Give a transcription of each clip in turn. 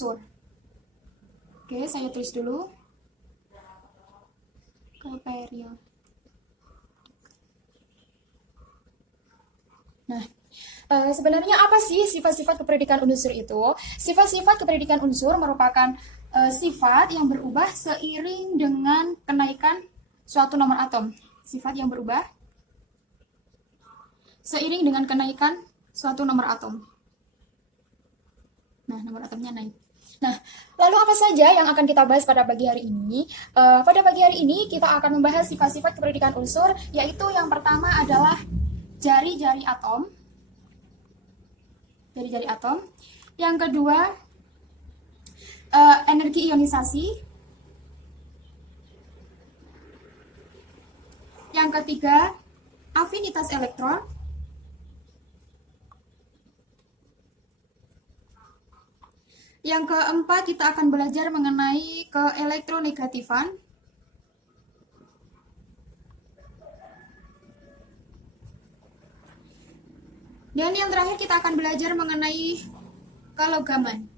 unsur. Oke, saya tulis dulu. Ke periode. Nah, sebenarnya apa sih sifat-sifat keperdikan unsur itu? Sifat-sifat keperdikan unsur merupakan sifat yang berubah seiring dengan kenaikan suatu nomor atom. Sifat yang berubah seiring dengan kenaikan suatu nomor atom. Nah, nomor atomnya naik. Nah, lalu apa saja yang akan kita bahas pada pagi hari ini? Pada pagi hari ini kita akan membahas sifat-sifat keperdikan unsur, yaitu yang pertama adalah jari-jari atom. Jari-jari atom. Yang kedua, energi ionisasi. Yang ketiga, afinitas elektron. Yang keempat, kita akan belajar mengenai keelektronegatifan. Dan yang terakhir kita akan belajar mengenai kelogaman.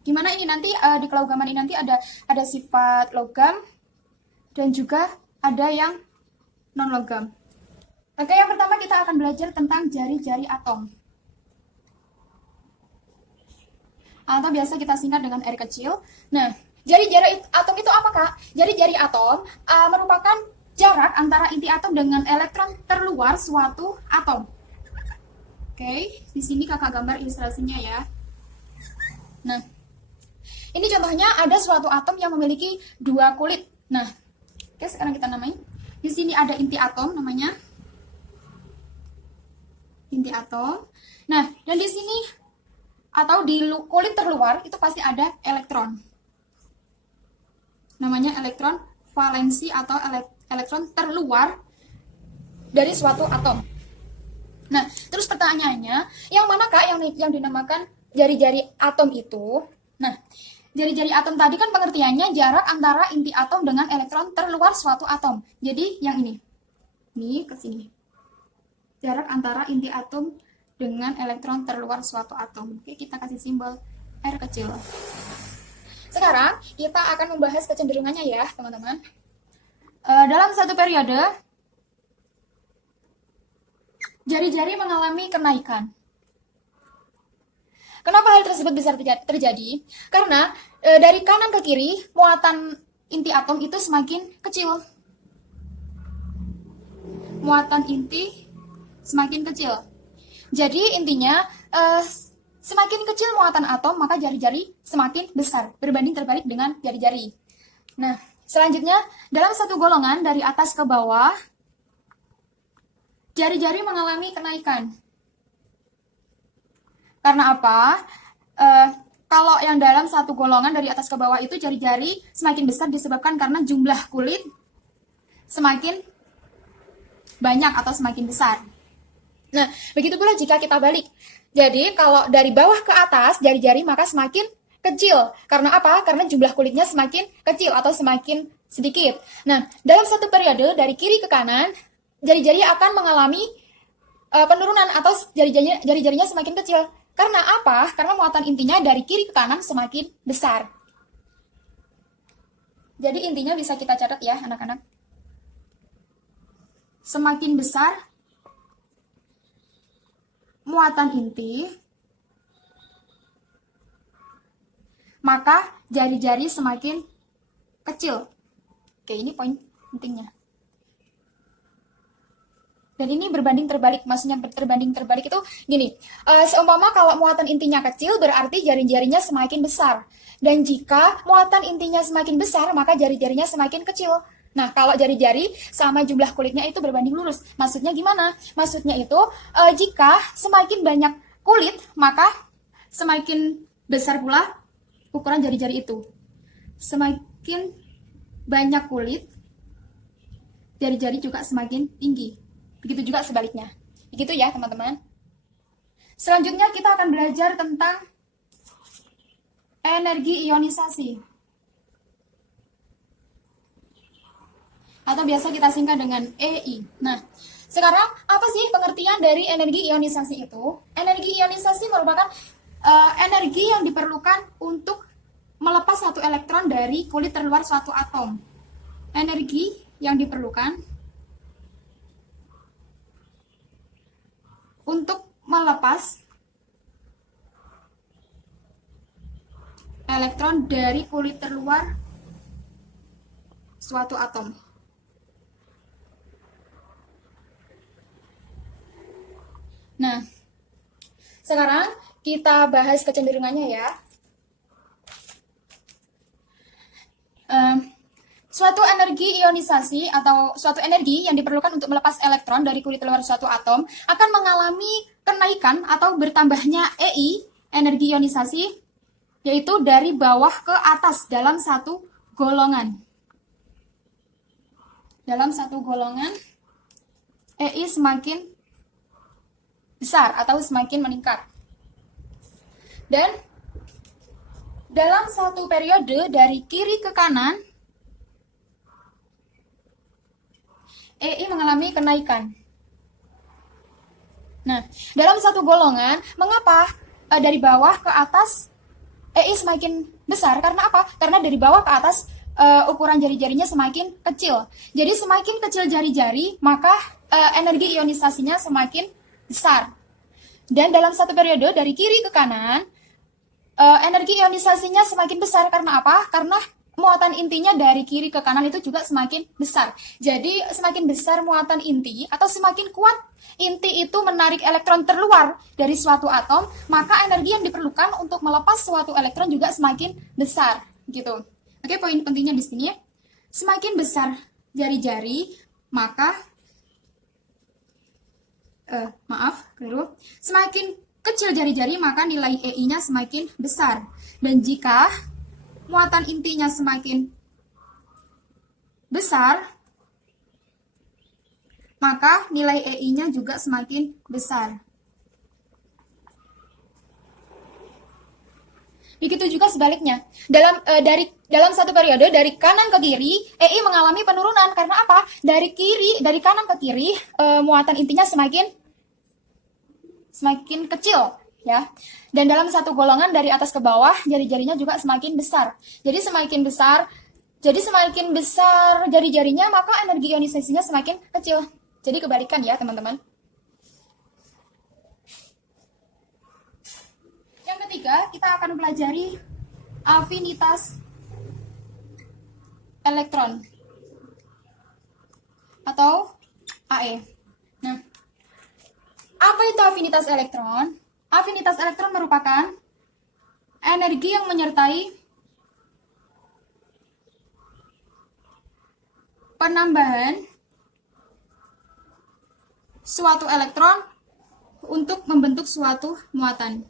Dimana ini nanti di kelogaman ini nanti ada sifat logam dan juga ada yang non logam. Oke, yang pertama kita akan belajar tentang jari-jari atom. Atau biasa kita singkat dengan R kecil. Nah, jari-jari atom itu apa, Kak? Jari-jari atom merupakan jarak antara inti atom dengan elektron terluar suatu atom. Oke, di sini kakak gambar ilustrasinya ya. Nah, ini contohnya ada suatu atom yang memiliki dua kulit. Nah, oke, sekarang kita namain. Di sini ada inti atom namanya. Inti atom. Nah, dan di sini atau di kulit terluar itu pasti ada elektron. Namanya elektron valensi atau elektron terluar dari suatu atom. Nah, terus pertanyaannya, yang mana Kak yang dinamakan jari-jari atom itu? Nah, jari-jari atom tadi kan pengertiannya jarak antara inti atom dengan elektron terluar suatu atom. Jadi yang ini. Ini ke sini. Jarak antara inti atom dengan elektron terluar suatu atom. Oke, kita kasih simbol R kecil. Sekarang kita akan membahas kecenderungannya ya, teman-teman. Dalam satu periode, jari-jari mengalami kenaikan. Kenapa hal tersebut bisa terjadi? Karena dari kanan ke kiri, muatan inti atom itu semakin kecil. Muatan inti semakin kecil. Jadi intinya, semakin kecil muatan atom, maka jari-jari semakin besar, berbanding terbalik dengan jari-jari. Nah, selanjutnya, dalam satu golongan dari atas ke bawah, jari-jari mengalami kenaikan. Karena apa? Kalau yang dalam satu golongan dari atas ke bawah itu jari-jari semakin besar disebabkan karena jumlah kulit semakin banyak atau semakin besar. Nah, begitu pula jika kita balik. Jadi, kalau dari bawah ke atas jari-jari maka semakin kecil. Karena apa? Karena jumlah kulitnya semakin kecil atau semakin sedikit. Nah, dalam satu periode dari kiri ke kanan, jari-jari akan mengalami penurunan atau jari-jarinya semakin kecil. Karena apa? Karena muatan intinya dari kiri ke kanan semakin besar. Jadi intinya bisa kita catat ya anak-anak. Semakin besar muatan inti, maka jari-jari semakin kecil. Oke, ini poin pentingnya. Dan ini berbanding terbalik, maksudnya berbanding terbalik itu gini, seumpama kalau muatan intinya kecil berarti jari-jarinya semakin besar. Dan jika muatan intinya semakin besar, maka jari-jarinya semakin kecil. Nah, kalau jari-jari sama jumlah kulitnya itu berbanding lurus. Maksudnya gimana? Maksudnya itu, jika semakin banyak kulit, maka semakin besar pula ukuran jari-jari itu. Semakin banyak kulit, jari-jari juga semakin tinggi. Begitu juga sebaliknya. Begitu ya, teman-teman. Selanjutnya kita akan belajar tentang energi ionisasi. Atau biasa kita singkat dengan EI. Nah, sekarang apa sih pengertian dari energi ionisasi itu? Energi ionisasi merupakan energi yang diperlukan untuk melepas satu elektron dari kulit terluar suatu atom. Energi yang diperlukan untuk melepas elektron dari kulit terluar suatu atom. Nah, sekarang kita bahas kecenderungannya ya. Suatu energi ionisasi atau suatu energi yang diperlukan untuk melepas elektron dari kulit luar suatu atom akan mengalami kenaikan atau bertambahnya EI, energi ionisasi, yaitu dari bawah ke atas dalam satu golongan. Dalam satu golongan, EI semakin besar atau semakin meningkat. Dan dalam satu periode dari kiri ke kanan, EI mengalami kenaikan. Nah, dalam satu golongan, mengapa dari bawah ke atas EI semakin besar? Karena apa? Karena dari bawah ke atas ukuran jari-jarinya semakin kecil. Jadi semakin kecil jari-jari, maka energi ionisasinya semakin besar. Dan dalam satu periode dari kiri ke kanan, energi ionisasinya semakin besar. Karena apa? Karena muatan intinya dari kiri ke kanan itu juga semakin besar. Jadi semakin besar muatan inti atau semakin kuat inti itu menarik elektron terluar dari suatu atom, maka energi yang diperlukan untuk melepas suatu elektron juga semakin besar, gitu. Oke, poin pentingnya di sini, semakin besar jari-jari, maka keliru. Semakin kecil jari-jari, maka nilai EI-nya semakin besar. Dan jika muatan intinya semakin besar, maka nilai EI-nya juga semakin besar. Begitu juga sebaliknya. Dalam satu periode dari kanan ke kiri, EI mengalami penurunan. Karena apa? Dari kanan ke kiri, muatan intinya semakin kecil, ya. Dan dalam satu golongan dari atas ke bawah, jari-jarinya juga semakin besar. Jadi semakin besar jari-jarinya, maka energi ionisasinya semakin kecil. Jadi kebalikan ya, teman-teman. Yang ketiga, kita akan pelajari afinitas elektron atau AE. Nah, apa itu afinitas elektron? Afinitas elektron merupakan energi yang menyertai penambahan suatu elektron untuk membentuk suatu muatan.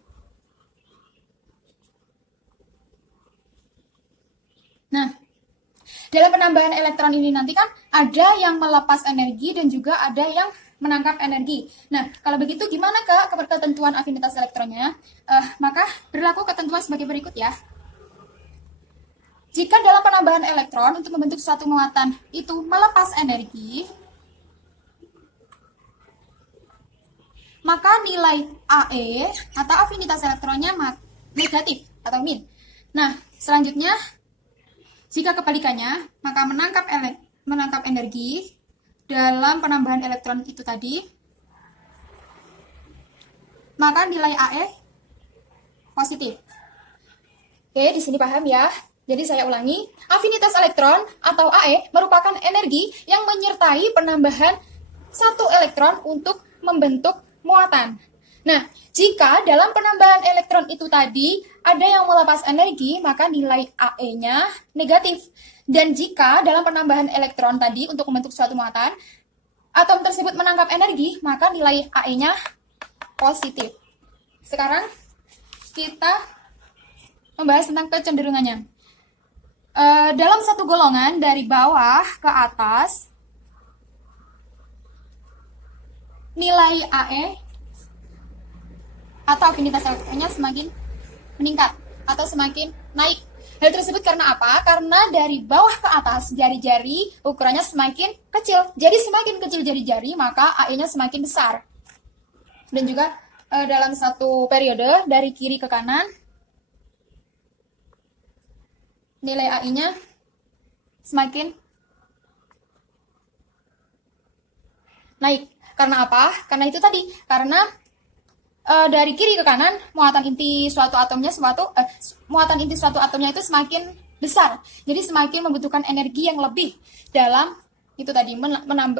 Nah, dalam penambahan elektron ini nanti kan ada yang melepas energi dan juga ada yang menangkap energi. Nah, kalau begitu gimana Kak ketentuan afinitas elektronnya? Maka berlaku ketentuan sebagai berikut ya. Jika dalam penambahan elektron untuk membentuk suatu muatan itu melepas energi, maka nilai AE atau afinitas elektronnya negatif atau min. Nah, selanjutnya jika kebalikannya, maka menangkap energi dalam penambahan elektron itu tadi, maka nilai AE positif. Oke, di sini paham ya? Jadi saya ulangi, afinitas elektron atau AE merupakan energi yang menyertai penambahan satu elektron untuk membentuk muatan. Nah, jika dalam penambahan elektron itu tadi ada yang melepas energi, maka nilai AE-nya negatif. Dan jika dalam penambahan elektron tadi untuk membentuk suatu muatan, atom tersebut menangkap energi, maka nilai AE-nya positif. Sekarang kita membahas tentang kecenderungannya. Dalam satu golongan dari bawah ke atas, nilai AE atau afinitas elektronnya semakin meningkat atau semakin naik. Hal tersebut karena apa? Karena dari bawah ke atas jari-jari ukurannya semakin kecil. Jadi semakin kecil jari-jari maka AE-nya semakin besar. Dan juga dalam satu periode dari kiri ke kanan, nilai AI-nya semakin naik. Karena apa? Karena itu tadi, karena dari kiri ke kanan muatan inti suatu atomnya itu semakin besar. Jadi semakin membutuhkan energi yang lebih dalam itu tadi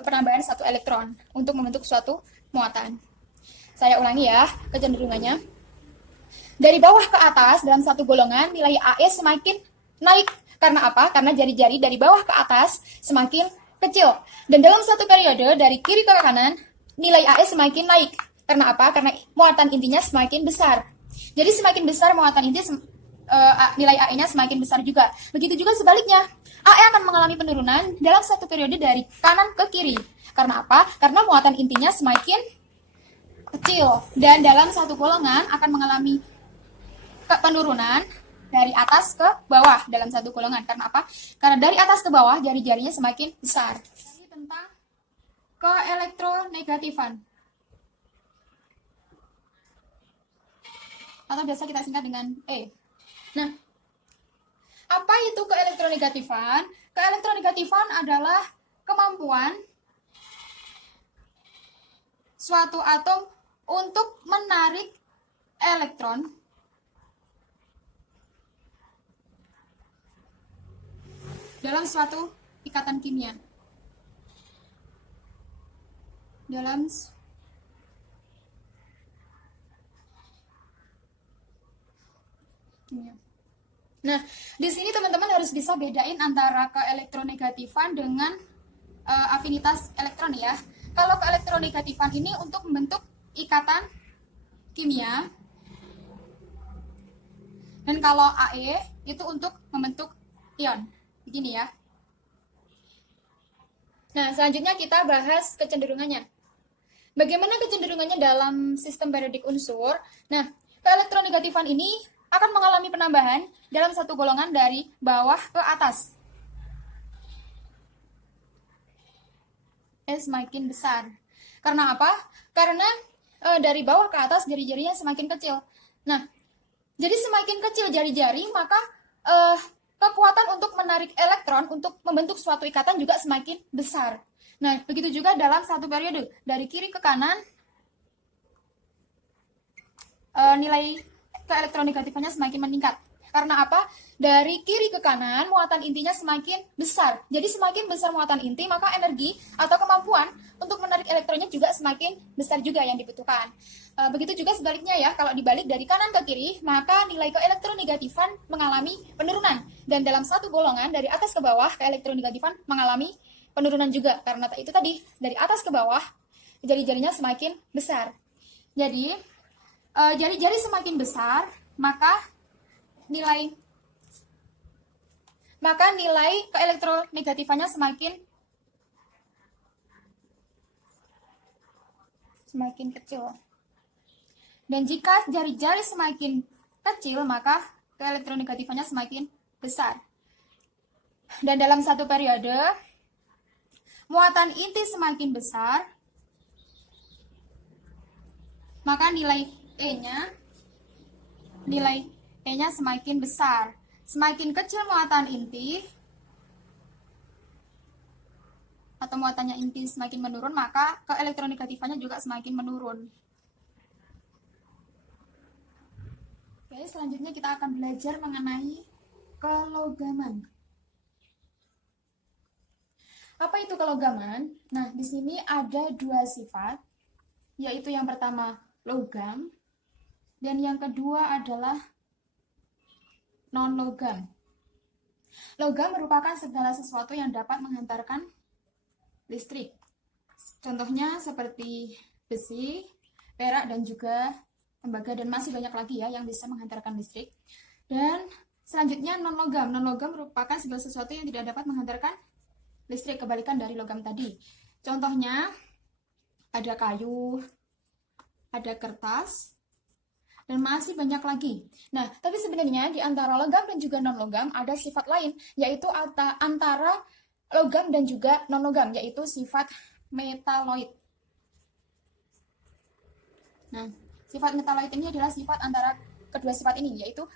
penambahan satu elektron untuk membentuk suatu muatan. Saya ulangi ya kecenderungannya. Dari bawah ke atas dalam satu golongan nilai AE semakin naik. Karena apa? Karena jari-jari dari bawah ke atas semakin kecil. Dan dalam satu periode dari kiri ke kanan nilai AE semakin naik. Karena apa? Karena muatan intinya semakin besar. Jadi semakin besar muatan inti, nilai AE-nya semakin besar juga. Begitu juga sebaliknya. AE akan mengalami penurunan dalam satu periode dari kanan ke kiri. Karena apa? Karena muatan intinya semakin kecil. Dan dalam satu golongan akan mengalami penurunan dari atas ke bawah dalam satu golongan. Karena apa? Karena dari atas ke bawah jari-jarinya semakin besar. Jadi tentang keelektronegatifan, atau biasa kita singkat dengan E. Nah, apa itu keelektronegatifan? Keelektronegatifan adalah kemampuan suatu atom untuk menarik elektron dalam suatu ikatan kimia. Nah, di sini teman-teman harus bisa bedain antara keelektronegatifan dengan afinitas elektron ya. Kalau keelektronegatifan ini untuk membentuk ikatan kimia, dan kalau AE itu untuk membentuk ion. Begini ya. Nah, selanjutnya kita bahas kecenderungannya. Bagaimana kecenderungannya dalam sistem periodik unsur? Nah, keelektronegatifan ini akan mengalami penambahan dalam satu golongan dari bawah ke atas. Semakin besar. Karena apa? Karena dari bawah ke atas jari-jarinya semakin kecil. Nah, jadi semakin kecil jari-jari, maka kekuatan untuk menarik elektron untuk membentuk suatu ikatan juga semakin besar. Nah, begitu juga dalam satu periode. Dari kiri ke kanan, nilai keelektronegatifannya semakin meningkat. Karena apa? Dari kiri ke kanan, muatan intinya semakin besar. Jadi semakin besar muatan inti, maka energi atau kemampuan untuk menarik elektronnya juga semakin besar juga yang dibutuhkan. Begitu juga sebaliknya ya, kalau dibalik dari kanan ke kiri, maka nilai keelektronegatifan mengalami penurunan. Dan dalam satu golongan, dari atas ke bawah, keelektronegatifan mengalami penurunan juga. Karena itu tadi, dari atas ke bawah, jari-jarinya semakin besar. Jadi, jari-jari semakin besar, maka nilai keelektronegatifannya semakin kecil. Dan jika jari-jari semakin kecil, maka keelektronegatifannya semakin besar. Dan dalam satu periode, muatan inti semakin besar, maka nilai E-nya semakin besar. Semakin kecil muatan inti, atau muatannya inti semakin menurun, maka keelektronegatifannya juga semakin menurun. Oke, selanjutnya kita akan belajar mengenai kelogaman. Apa itu kelogaman? Nah, di sini ada dua sifat, yaitu yang pertama logam, dan yang kedua adalah non-logam. Logam merupakan segala sesuatu yang dapat menghantarkan listrik. Contohnya seperti besi, perak, dan juga tembaga, dan masih banyak lagi ya yang bisa menghantarkan listrik. Dan selanjutnya non-logam. Non-logam merupakan segala sesuatu yang tidak dapat menghantarkan listrik, kebalikan dari logam tadi. Contohnya ada kayu, ada kertas, dan masih banyak lagi. Nah, tapi sebenarnya di antara logam dan juga non-logam ada sifat lain, yaitu antara logam dan juga non-logam, yaitu sifat metaloid. Nah, sifat metaloid ini adalah sifat antara kedua sifat ini, yaitu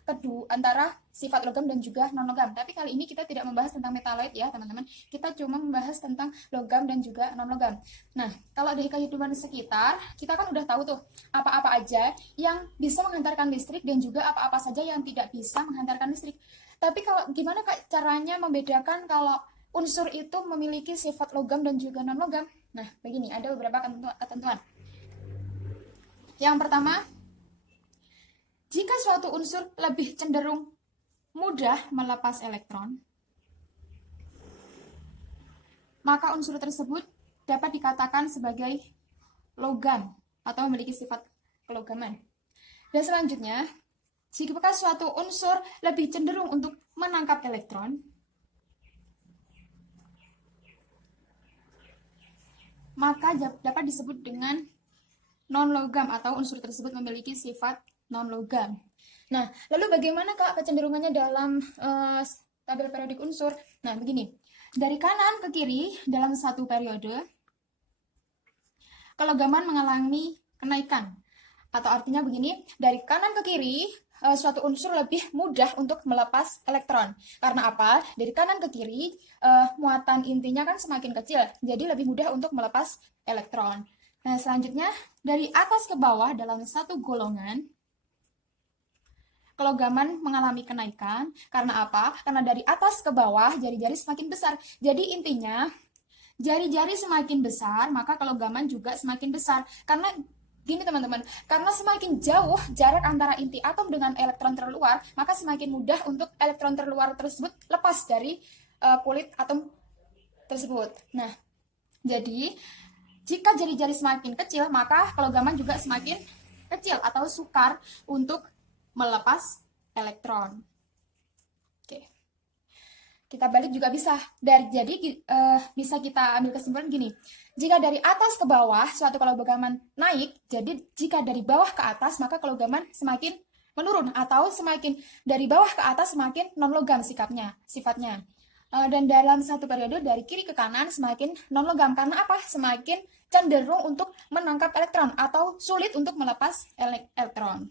antara sifat logam dan juga non-logam. Tapi kali ini kita tidak membahas tentang metaloid ya teman-teman, kita cuma membahas tentang logam dan juga non-logam. Nah, kalau dari kehidupan sekitar, kita kan udah tahu tuh apa-apa aja yang bisa menghantarkan listrik dan juga apa-apa saja yang tidak bisa menghantarkan listrik. Tapi kalau gimana Kak caranya membedakan kalau unsur itu memiliki sifat logam dan juga non-logam? Nah, begini, ada beberapa ketentuan. Yang pertama, jika suatu unsur lebih cenderung mudah melepas elektron, maka unsur tersebut dapat dikatakan sebagai logam atau memiliki sifat kelogaman. Dan selanjutnya, jika suatu unsur lebih cenderung untuk menangkap elektron, maka dapat disebut dengan non-logam atau unsur tersebut memiliki sifat non-logam. Nah, lalu bagaimana Kak kecenderungannya dalam tabel periodik unsur? Nah, begini. Dari kanan ke kiri dalam satu periode, kelogaman mengalami kenaikan. Atau artinya begini, dari kanan ke kiri, suatu unsur lebih mudah untuk melepas elektron. Karena apa? Dari kanan ke kiri, muatan intinya kan semakin kecil, jadi lebih mudah untuk melepas elektron. Nah, selanjutnya, dari atas ke bawah dalam satu golongan, kelogaman mengalami kenaikan. Karena apa? Karena dari atas ke bawah, jari-jari semakin besar. Jadi intinya, jari-jari semakin besar, maka kelogaman juga semakin besar. Karena gini teman-teman, karena semakin jauh jarak antara inti atom dengan elektron terluar, maka semakin mudah untuk elektron terluar tersebut lepas dari kulit atom tersebut. Nah, jadi jika jari-jari semakin kecil, maka kelogaman juga semakin kecil atau sukar untuk melepas elektron. Oke. Kita balik juga bisa. Jadi bisa kita ambil kesimpulan gini. Jika dari atas ke bawah suatu kelogaman naik, jadi jika dari bawah ke atas maka kelogaman semakin menurun, atau semakin dari bawah ke atas semakin non-logam sifatnya. Dan dalam satu periode dari kiri ke kanan semakin non-logam. Karena apa? Semakin cenderung untuk menangkap elektron atau sulit untuk melepas elektron.